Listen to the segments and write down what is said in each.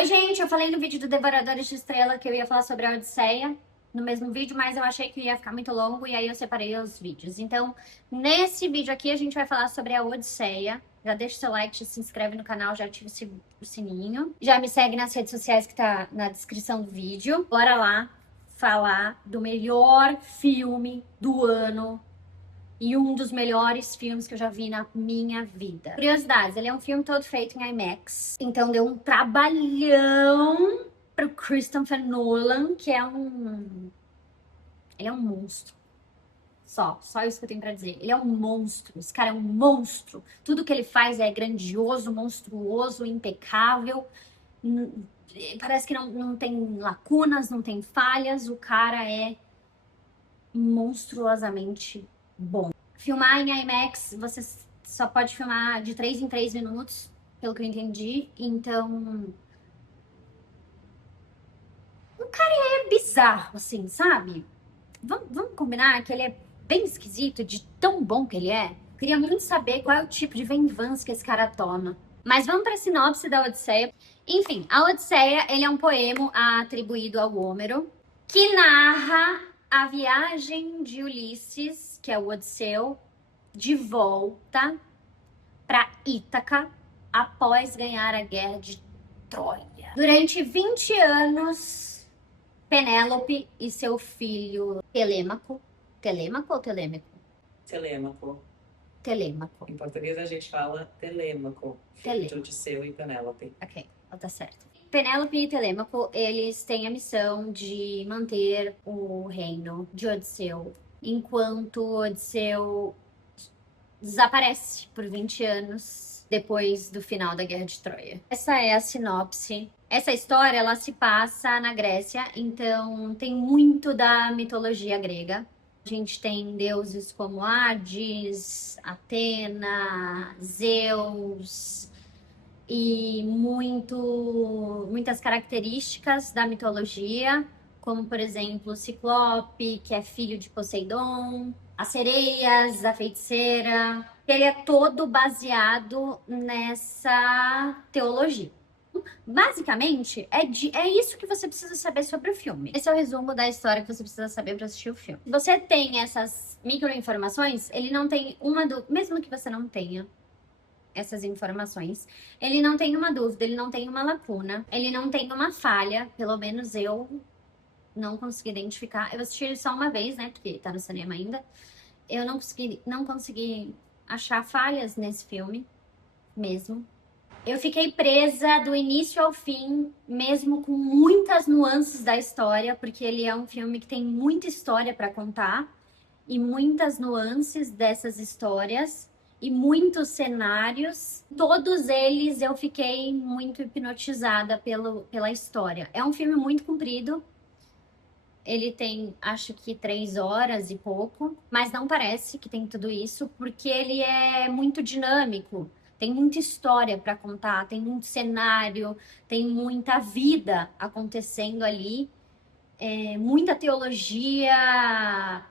Oi, gente, eu falei no vídeo do Devoradores de Estrela que eu ia falar sobre a Odisseia no mesmo vídeo, mas eu achei que ia ficar muito longo e aí eu separei os vídeos. Então, nesse vídeo aqui a gente vai falar sobre a Odisseia. Já deixa o seu like, se inscreve no canal, já ativa o sininho. Já me segue nas redes sociais que tá na descrição do vídeo. Bora lá falar do melhor filme do ano e um dos melhores filmes que eu já vi na minha vida. Curiosidades, ele é um filme todo feito em IMAX, então deu um trabalhão pro Christopher Nolan, que é um... Ele é um monstro. Só isso que eu tenho pra dizer. Ele é um monstro, esse cara é um monstro. Tudo que ele faz é grandioso, monstruoso, impecável. Parece que não tem lacunas, não tem falhas. O cara é monstruosamente bom. Filmar em IMAX, você só pode filmar de 3 em 3 minutos, pelo que eu entendi. Então, o cara é bizarro, assim, sabe? Vamos combinar que ele é bem esquisito, de tão bom que ele é? Queria muito saber qual é o tipo de venvança que esse cara toma. Mas vamos para a sinopse da Odisseia. Enfim, a Odisseia, ele é um poema atribuído ao Homero, que narra a viagem de Ulisses, que é o Odisseu, de volta para Ítaca após ganhar a guerra de Troia. Durante 20 anos, Penélope e seu filho Telêmaco. Telêmaco ou Telêmaco? Telêmaco. Telêmaco. Em português a gente fala Telêmaco. Filho de Odisseu e Penélope. Ok, tá certo. Penélope e Telêmaco, eles têm a missão de manter o reino de Odisseu, enquanto Odisseu desaparece por 20 anos depois do final da Guerra de Troia. Essa é a sinopse. Essa história, ela se passa na Grécia, então tem muito da mitologia grega. A gente tem deuses como Hades, Atena, Zeus e muitas características da mitologia, como, por exemplo, o Ciclope, que é filho de Poseidon, as sereias, a feiticeira. Ele é todo baseado nessa teologia. Basicamente, é isso que você precisa saber sobre o filme. Esse é o resumo da história que você precisa saber para assistir o filme. Se você tem essas microinformações, ele não tem uma dúvida, mesmo que você não tenha essas informações, ele não tem uma dúvida, ele não tem uma lacuna, ele não tem uma falha, pelo menos eu não consegui identificar. Eu assisti ele só uma vez, né, porque tá no cinema ainda. Eu não consegui achar falhas nesse filme, mesmo. Eu fiquei presa do início ao fim, mesmo com muitas nuances da história, porque ele é um filme que tem muita história para contar e muitas nuances dessas histórias e muitos cenários. Todos eles eu fiquei muito hipnotizada pela história. É um filme muito comprido. Ele tem, acho que 3 horas e pouco, mas não parece que tem tudo isso, porque ele é muito dinâmico. Tem muita história para contar, tem muito cenário, tem muita vida acontecendo ali, muita teologia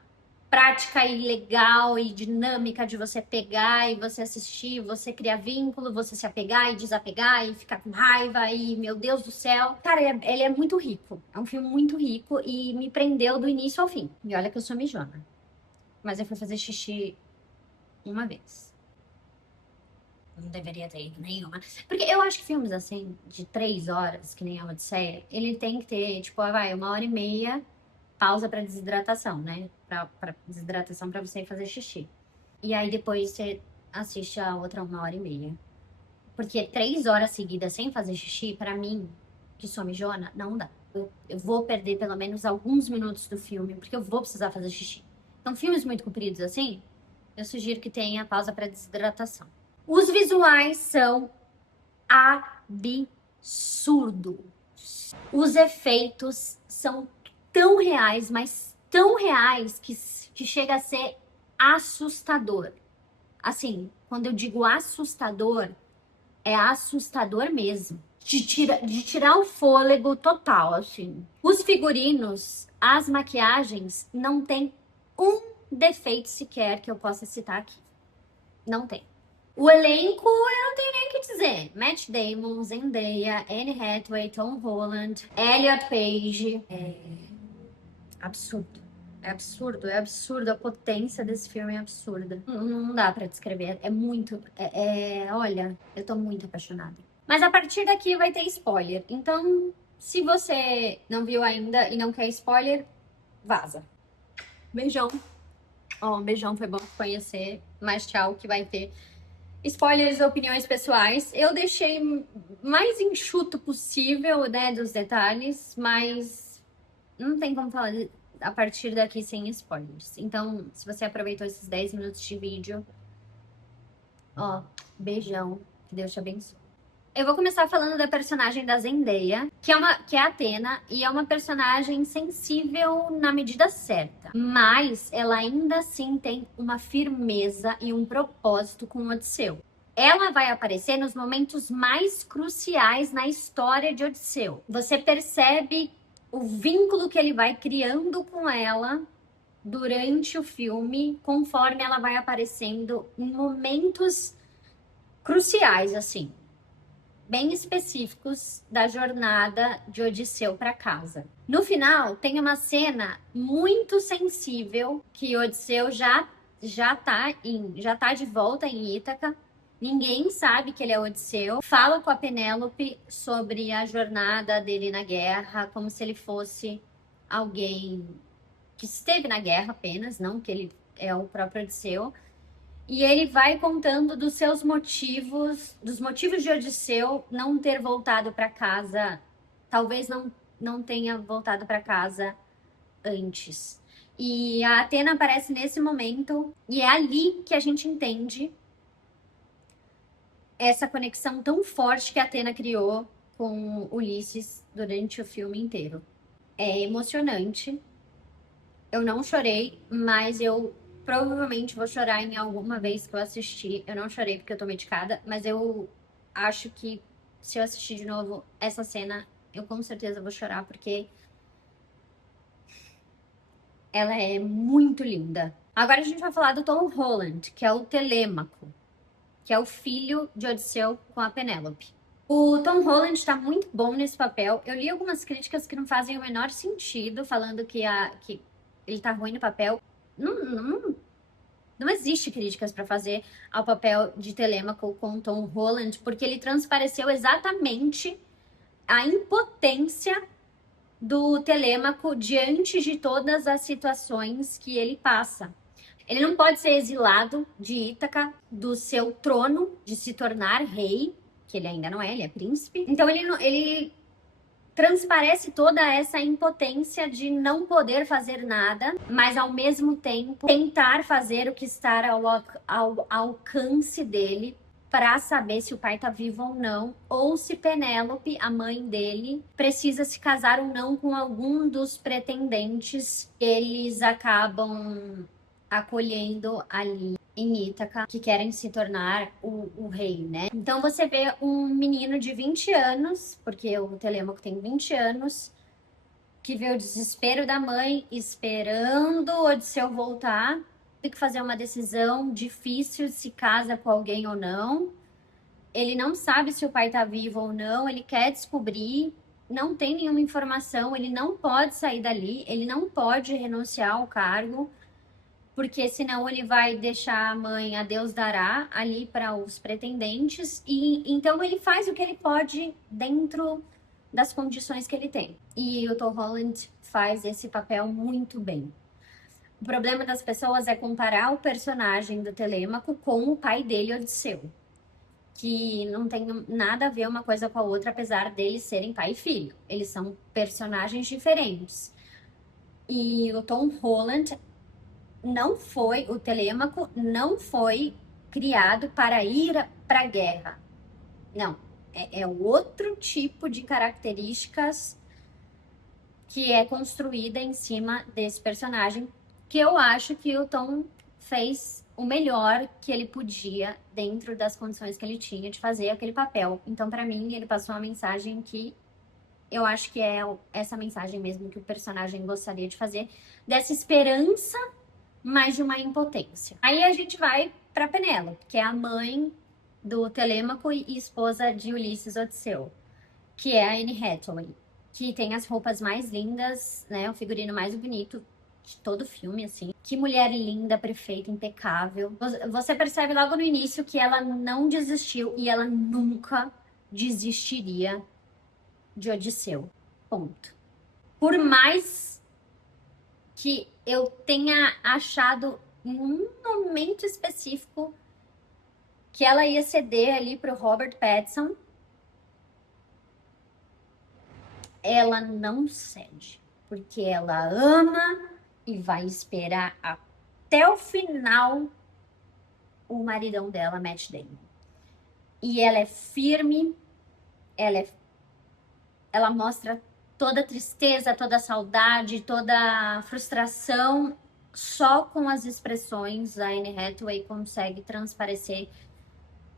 prática e legal e dinâmica de você pegar e você assistir, você criar vínculo, você se apegar e desapegar e ficar com raiva e, meu Deus do céu. Cara, ele é muito rico. É um filme muito rico e me prendeu do início ao fim. E olha que eu sou mijona. Mas eu fui fazer xixi uma vez. Não deveria ter ido nenhuma. Porque eu acho que filmes assim, de 3 horas, que nem a Odisseia, ele tem que ter, tipo, vai, 1h30, pausa para desidratação, né? Pra desidratação para você ir fazer xixi. E aí depois você assiste a outra 1h30. Porque 3 horas seguidas sem fazer xixi, pra mim, que sou mijona, não dá. Eu vou perder pelo menos alguns minutos do filme, porque eu vou precisar fazer xixi. Então, filmes muito compridos assim, eu sugiro que tenha pausa para desidratação. Os visuais são absurdos. Os efeitos são tão reais, mas tão reais que chega a ser assustador. Assim, quando eu digo assustador, é assustador mesmo. De tirar o fôlego total, assim. Os figurinos, as maquiagens, não tem um defeito sequer que eu possa citar aqui. Não tem. O elenco, eu não tenho nem o que dizer. Matt Damon, Zendaya, Anne Hathaway, Tom Holland, Elliot Page. Absurdo. É absurdo. A potência desse filme é absurda. Não dá pra descrever. É muito. Olha, eu tô muito apaixonada. Mas a partir daqui vai ter spoiler. Então, se você não viu ainda e não quer spoiler, vaza. Beijão. Um beijão, foi bom te conhecer. Mas tchau, que vai ter spoilers e opiniões pessoais. Eu deixei mais enxuto possível, né, dos detalhes, mas não tem como falar a partir daqui sem spoilers. Então, se você aproveitou esses 10 minutos de vídeo, beijão, que Deus te abençoe. Eu vou começar falando da personagem da Zendaya, que é a Athena, e é uma personagem sensível na medida certa. Mas ela ainda assim tem uma firmeza e um propósito com o Odisseu. Ela vai aparecer nos momentos mais cruciais na história de Odisseu. Você percebe o vínculo que ele vai criando com ela durante o filme, conforme ela vai aparecendo em momentos cruciais, assim, bem específicos da jornada de Odisseu para casa. No final, tem uma cena muito sensível que Odisseu já tá de volta em Ítaca. Ninguém sabe que ele é Odisseu. Fala com a Penélope sobre a jornada dele na guerra, como se ele fosse alguém que esteve na guerra apenas, não que ele é o próprio Odisseu. E ele vai contando dos seus motivos, dos motivos de Odisseu não ter voltado para casa, talvez não tenha voltado para casa antes. E a Athena aparece nesse momento, e é ali que a gente entende essa conexão tão forte que a Athena criou com Ulisses durante o filme inteiro. É emocionante. Eu não chorei, mas eu provavelmente vou chorar em alguma vez que eu assistir. Eu não chorei porque eu tô medicada, mas eu acho que se eu assistir de novo essa cena, eu com certeza vou chorar, porque ela é muito linda. Agora a gente vai falar do Tom Holland, que é o Telêmaco, que é o filho de Odisseu com a Penélope. O Tom Holland tá muito bom nesse papel. Eu li algumas críticas que não fazem o menor sentido, falando que ele tá ruim no papel. Não existe críticas para fazer ao papel de Telêmaco com o Tom Holland, porque ele transpareceu exatamente a impotência do Telêmaco diante de todas as situações que ele passa. Ele não pode ser exilado de Ítaca, do seu trono, de se tornar rei, que ele ainda não é, ele é príncipe. Então ele transparece toda essa impotência de não poder fazer nada, mas ao mesmo tempo tentar fazer o que está ao alcance dele para saber se o pai tá vivo ou não, ou se Penélope, a mãe dele, precisa se casar ou não com algum dos pretendentes que eles acabam acolhendo ali em Ítaca, que querem se tornar o rei, né? Então você vê um menino de 20 anos, porque o Telêmaco tem 20 anos, que vê o desespero da mãe esperando Odisseu voltar, tem que fazer uma decisão difícil, se casa com alguém ou não. Ele não sabe se o pai tá vivo ou não, ele quer descobrir, não tem nenhuma informação, ele não pode sair dali, ele não pode renunciar ao cargo, porque senão ele vai deixar a mãe a Deus dará ali para os pretendentes, e então ele faz o que ele pode dentro das condições que ele tem. E o Tom Holland faz esse papel muito bem. O problema das pessoas é comparar o personagem do Telêmaco com o pai dele, Odisseu, que não tem nada a ver uma coisa com a outra, apesar deles serem pai e filho. Eles são personagens diferentes. E o Tom Holland o Telêmaco não foi criado para ir para a guerra. Não, é outro tipo de características que é construída em cima desse personagem, que eu acho que o Tom fez o melhor que ele podia dentro das condições que ele tinha de fazer aquele papel. Então, para mim, ele passou uma mensagem que eu acho que é essa mensagem mesmo que o personagem gostaria de fazer, dessa esperança, mas de uma impotência. Aí a gente vai para Penélope, que é a mãe do Telêmaco e esposa de Ulisses Odisseu, que é a Anne Hathaway, que tem as roupas mais lindas, né? O figurino mais bonito de todo o filme, assim. Que mulher linda, perfeita, impecável. Você percebe logo no início que ela não desistiu e ela nunca desistiria de Odisseu. Ponto. Por mais que eu tenha achado em um momento específico que ela ia ceder ali pro Robert Pattinson, ela não cede, porque ela ama e vai esperar até o final o maridão dela, Matt Damon. E ela é firme, ela mostra toda a tristeza, toda a saudade, toda a frustração, só com as expressões a Anne Hathaway consegue transparecer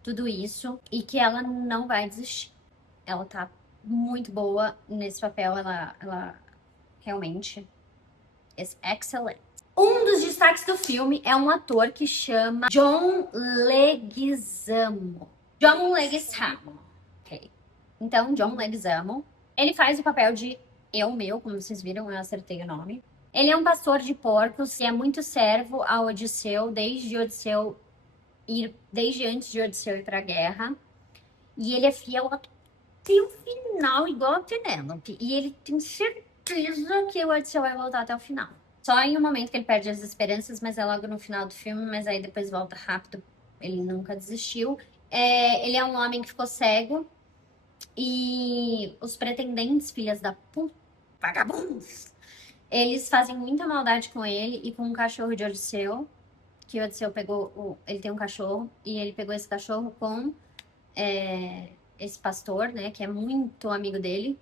tudo isso e que ela não vai desistir. Ela tá muito boa nesse papel, ela realmente é excelente. Um dos destaques do filme é um ator que chama John Leguizamo. John Leguizamo. Ok. Então, John Leguizamo, ele faz o papel de meu, como vocês viram, eu acertei o nome. Ele é um pastor de porcos e é muito servo a Odisseu, desde antes de Odisseu ir pra guerra. E ele é fiel até o final, igual a Penélope. E ele tem certeza que o Odisseu vai voltar até o final. Só em um momento que ele perde as esperanças, mas é logo no final do filme, mas aí depois volta rápido. Ele nunca desistiu. Ele é um homem que ficou cego. E os pretendentes, filhas da puta, vagabundos, eles fazem muita maldade com ele e com o cachorro de Odisseu. Que o Odisseu pegou, ele tem um cachorro, e ele pegou esse cachorro com esse pastor, né, que é muito amigo dele.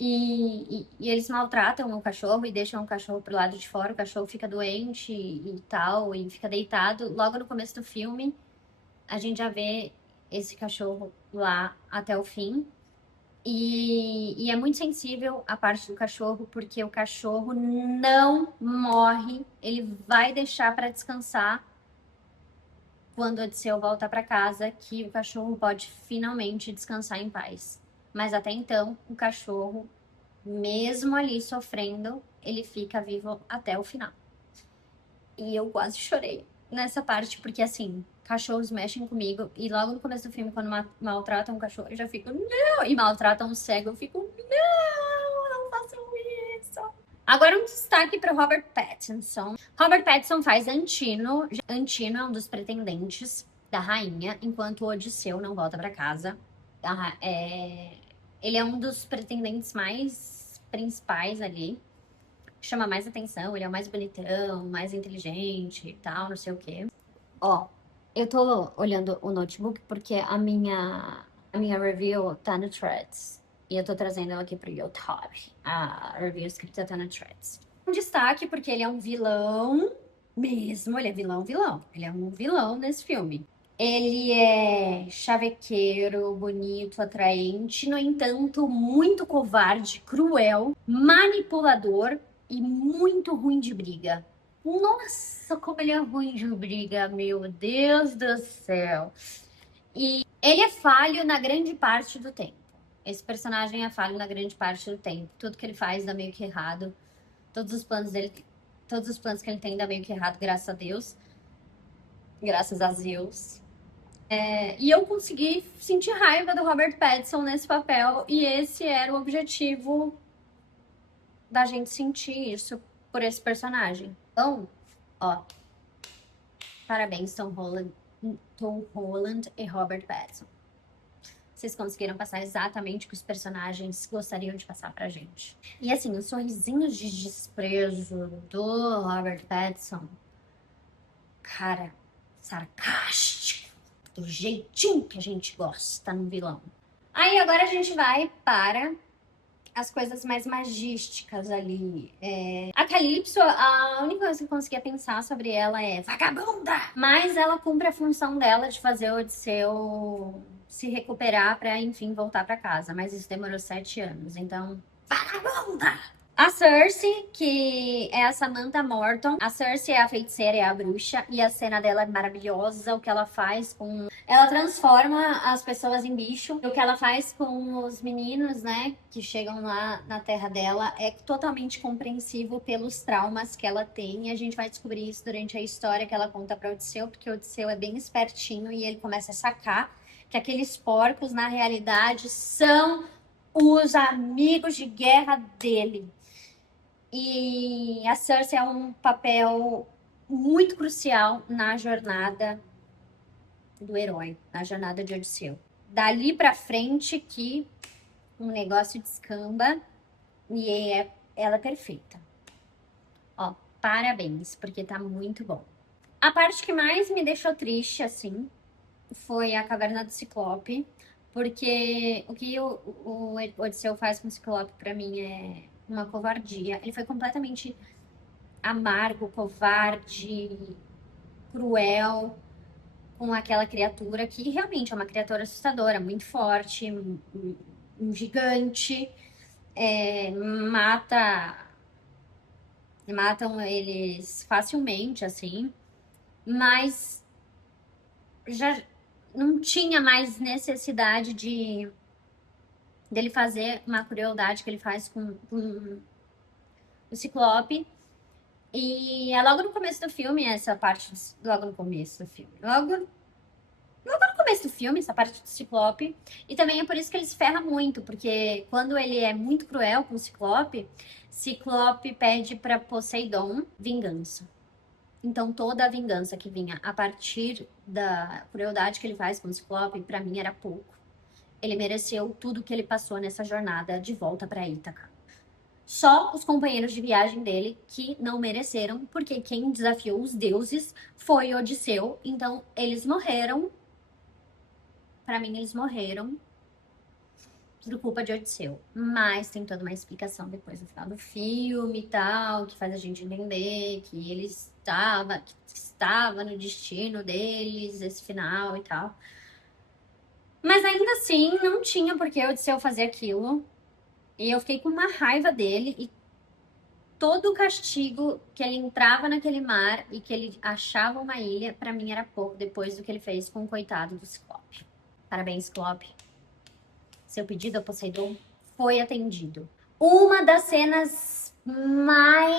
E eles maltratam o cachorro e deixam o cachorro pro lado de fora, o cachorro fica doente e tal, e fica deitado. Logo no começo do filme, a gente já vê esse cachorro lá até o fim. E é muito sensível a parte do cachorro, porque o cachorro não morre, ele vai deixar para descansar quando o Odisseu voltar para casa, que o cachorro pode finalmente descansar em paz. Mas até então, o cachorro, mesmo ali sofrendo, ele fica vivo até o final. E eu quase chorei nessa parte, porque assim, cachorros mexem comigo. E logo no começo do filme, quando maltratam um cachorro, eu já fico, não! E maltratam um cego, eu fico, não façam isso! Agora um destaque para Robert Pattinson. Robert Pattinson faz Antino. Antino é um dos pretendentes da rainha, enquanto o Odisseu não volta para casa. Ele é um dos pretendentes mais principais ali. Chama mais atenção, ele é o mais bonitão, mais inteligente e tal, não sei o quê. Ó, eu tô olhando o notebook porque a minha review tá no Threads. E eu tô trazendo ela aqui pro YouTube. A review escrita tá no Threads. Um destaque porque ele é um vilão mesmo, ele é vilão. Ele é um vilão nesse filme. Ele é chavequeiro, bonito, atraente, no entanto, muito covarde, cruel, manipulador e muito ruim de briga. Nossa, como ele é ruim de briga, meu Deus do céu. E ele é falho na grande parte do tempo. Esse personagem é falho na grande parte do tempo. Tudo que ele faz dá meio que errado. Todos os planos que ele tem dá meio que errado, graças a Deus. Graças a Zeus. E eu consegui sentir raiva do Robert Pattinson nesse papel, e esse era o objetivo da gente sentir isso por esse personagem. Então, ó, parabéns, Tom Holland e Robert Pattinson. Vocês conseguiram passar exatamente o que os personagens gostariam de passar pra gente. E assim, os sorrisinhos de desprezo do Robert Pattinson, cara, sarcástico, do jeitinho que a gente gosta no vilão. Aí agora a gente vai para as coisas mais magísticas ali. A Calypso, a única coisa que eu conseguia pensar sobre ela é vagabunda! Mas ela cumpre a função dela de fazer o Odisseu se recuperar pra, enfim, voltar pra casa. Mas isso demorou 7 anos, então... Vagabunda! A Cersei, que é a Samantha Morton. A Cersei é a feiticeira, é a bruxa. E a cena dela é maravilhosa. O que ela faz com... Ela transforma as pessoas em bicho. O que ela faz com os meninos, né, que chegam lá na terra dela é totalmente compreensível pelos traumas que ela tem. E a gente vai descobrir isso durante a história que ela conta pra Odisseu, porque o Odisseu é bem espertinho e ele começa a sacar que aqueles porcos, na realidade, são os amigos de guerra dele. E a Cersei é um papel muito crucial na jornada do herói, na jornada de Odisseu. Dali pra frente que um negócio descamba e ela é perfeita. Ó, parabéns, porque tá muito bom. A parte que mais me deixou triste, assim, foi a Caverna do Ciclope, porque o que o Odisseu faz com o Ciclope, pra mim, é uma covardia. Ele foi completamente amargo, covarde, cruel com aquela criatura que realmente é uma criatura assustadora, muito forte, um gigante, matam eles facilmente, assim, mas já não tinha mais necessidade dele fazer uma crueldade que ele faz com o Ciclope. E é logo no começo do filme, essa parte. Logo no começo do filme. Logo no começo do filme, essa parte do Ciclope. E também é por isso que ele se ferra muito, porque quando ele é muito cruel com o Ciclope, Ciclope pede pra Poseidon vingança. Então toda a vingança que vinha a partir da crueldade que ele faz com o Ciclope, pra mim era pouco. Ele mereceu tudo que ele passou nessa jornada de volta pra Ítaca. Só os companheiros de viagem dele que não mereceram, porque quem desafiou os deuses foi Odisseu. Então, eles morreram. Pra mim, eles morreram por culpa de Odisseu. Mas tem toda uma explicação depois no final do filme e tal, que faz a gente entender que ele estava no destino deles, esse final e tal. Mas ainda assim, não tinha por que Odisseu fazer aquilo. E eu fiquei com uma raiva dele e todo o castigo que ele entrava naquele mar e que ele achava uma ilha, pra mim era pouco depois do que ele fez com o coitado do Ciclope. Parabéns, Ciclope. Seu pedido ao Poseidon foi atendido. Uma das cenas mais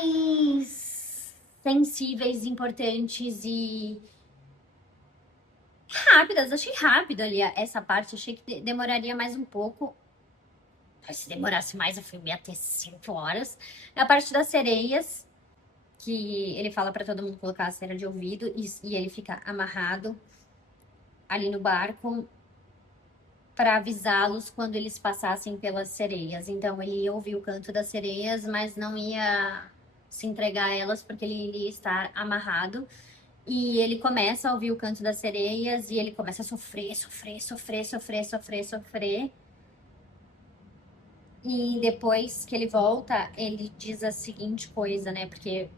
sensíveis, importantes e rápidas. Achei rápido ali essa parte. Achei que demoraria mais um pouco. Se demorasse mais, o filme ia ter 5 horas. É a parte das sereias, que ele fala pra todo mundo colocar a cera de ouvido e ele fica amarrado ali no barco para avisá-los quando eles passassem pelas sereias. Então ele ia ouvir o canto das sereias, mas não ia se entregar a elas porque ele iria estar amarrado. E ele começa a ouvir o canto das sereias e ele começa a sofrer. E depois que ele volta, ele diz a seguinte coisa, né? Porque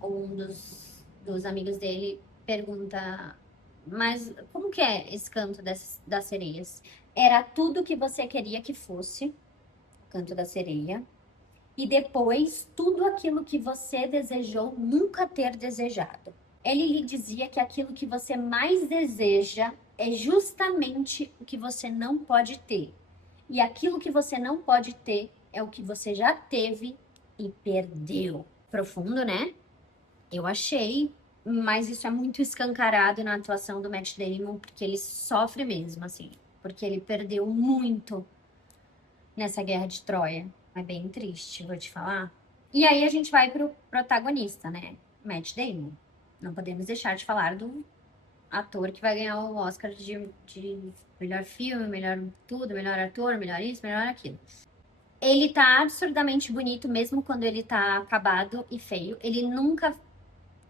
um dos amigos dele pergunta: mas como que é esse canto das sereias? Era tudo que você queria que fosse, o canto da sereia, e depois tudo aquilo que você desejou nunca ter desejado. Ele lhe dizia que aquilo que você mais deseja é justamente o que você não pode ter. E aquilo que você não pode ter é o que você já teve e perdeu. Profundo, né? Eu achei, mas isso é muito escancarado na atuação do Matt Damon, porque ele sofre mesmo, assim. Porque ele perdeu muito nessa guerra de Troia. É bem triste, vou te falar. E aí a gente vai pro protagonista, né? Matt Damon. Não podemos deixar de falar do ator que vai ganhar o Oscar de melhor filme, melhor tudo, melhor ator, melhor isso, melhor aquilo. Ele tá absurdamente bonito, mesmo quando ele tá acabado e feio. Ele nunca...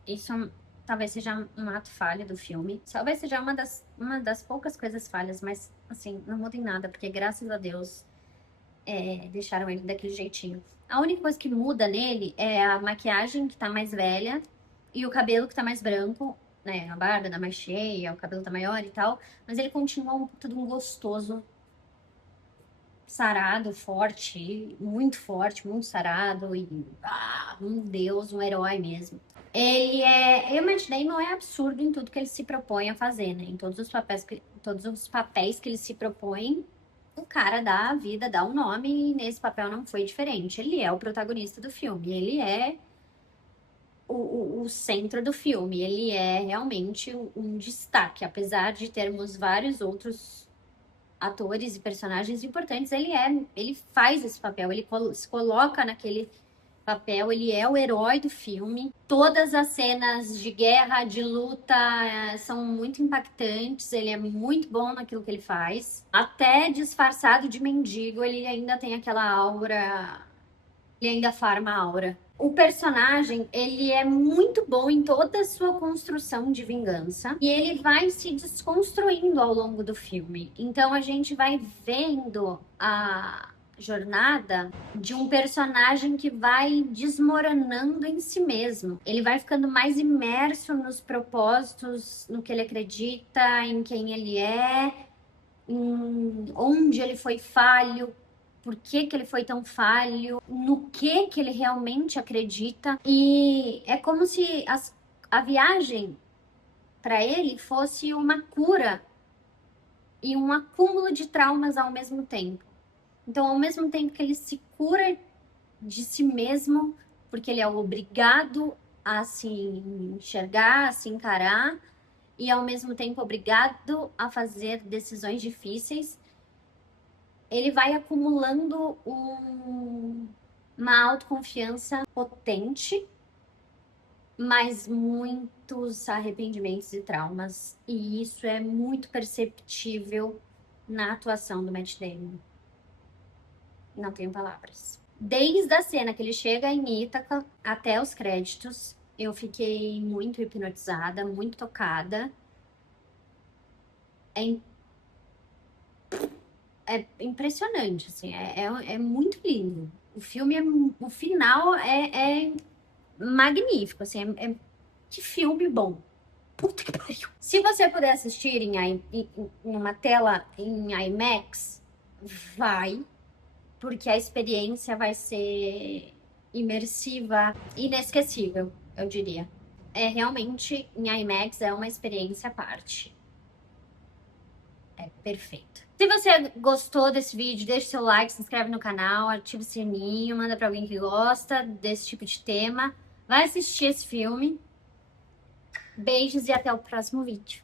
Isso talvez seja um ato falho do filme. Talvez seja uma das poucas coisas falhas, mas, assim, não muda em nada, porque graças a Deus deixaram ele daquele jeitinho. A única coisa que muda nele é a maquiagem, que tá mais velha, e o cabelo, que tá mais branco, né? A barba tá mais cheia, o cabelo tá maior e tal. Mas ele continua tudo um gostoso sarado, forte, muito sarado e um deus, um herói mesmo. O Matt Damon é absurdo em tudo que ele se propõe a fazer, né? Em todos os papéis que ele se propõe, o cara dá a vida, dá o nome, e nesse papel não foi diferente. Ele é o protagonista do filme, ele é o centro do filme, ele é realmente um destaque, apesar de termos vários outros atores e personagens importantes, ele faz esse papel, ele se coloca naquele papel, ele é o herói do filme. Todas as cenas de guerra, de luta, são muito impactantes, ele é muito bom naquilo que ele faz. Até disfarçado de mendigo, ele ainda tem aquela aura, ele ainda farma a aura. O personagem, ele é muito bom em toda a sua construção de vingança e ele vai se desconstruindo ao longo do filme. Então a gente vai vendo a jornada de um personagem que vai desmoronando em si mesmo. Ele vai ficando mais imerso nos propósitos, no que ele acredita, em quem ele é, em onde ele foi falho, por que ele foi tão falho, no que ele realmente acredita. E é como se a viagem para ele fosse uma cura e um acúmulo de traumas ao mesmo tempo. Então, ao mesmo tempo que ele se cura de si mesmo, porque ele é obrigado a se enxergar, a se encarar, e ao mesmo tempo obrigado a fazer decisões difíceis, ele vai acumulando uma autoconfiança potente, mas muitos arrependimentos e traumas. E isso é muito perceptível na atuação do Matt Damon. Não tenho palavras. Desde a cena que ele chega em Ítaca até os créditos, eu fiquei muito hipnotizada, muito tocada. É impressionante, assim, é muito lindo. O filme, o final é magnífico, assim, que filme bom. Puta que pariu. Se você puder assistir em uma tela em IMAX, vai, porque a experiência vai ser imersiva, inesquecível, eu diria. É realmente, em IMAX, é uma experiência à parte. É perfeito. Se você gostou desse vídeo, deixa seu like, se inscreve no canal, ativa o sininho, manda pra alguém que gosta desse tipo de tema. Vai assistir esse filme. Beijos e até o próximo vídeo.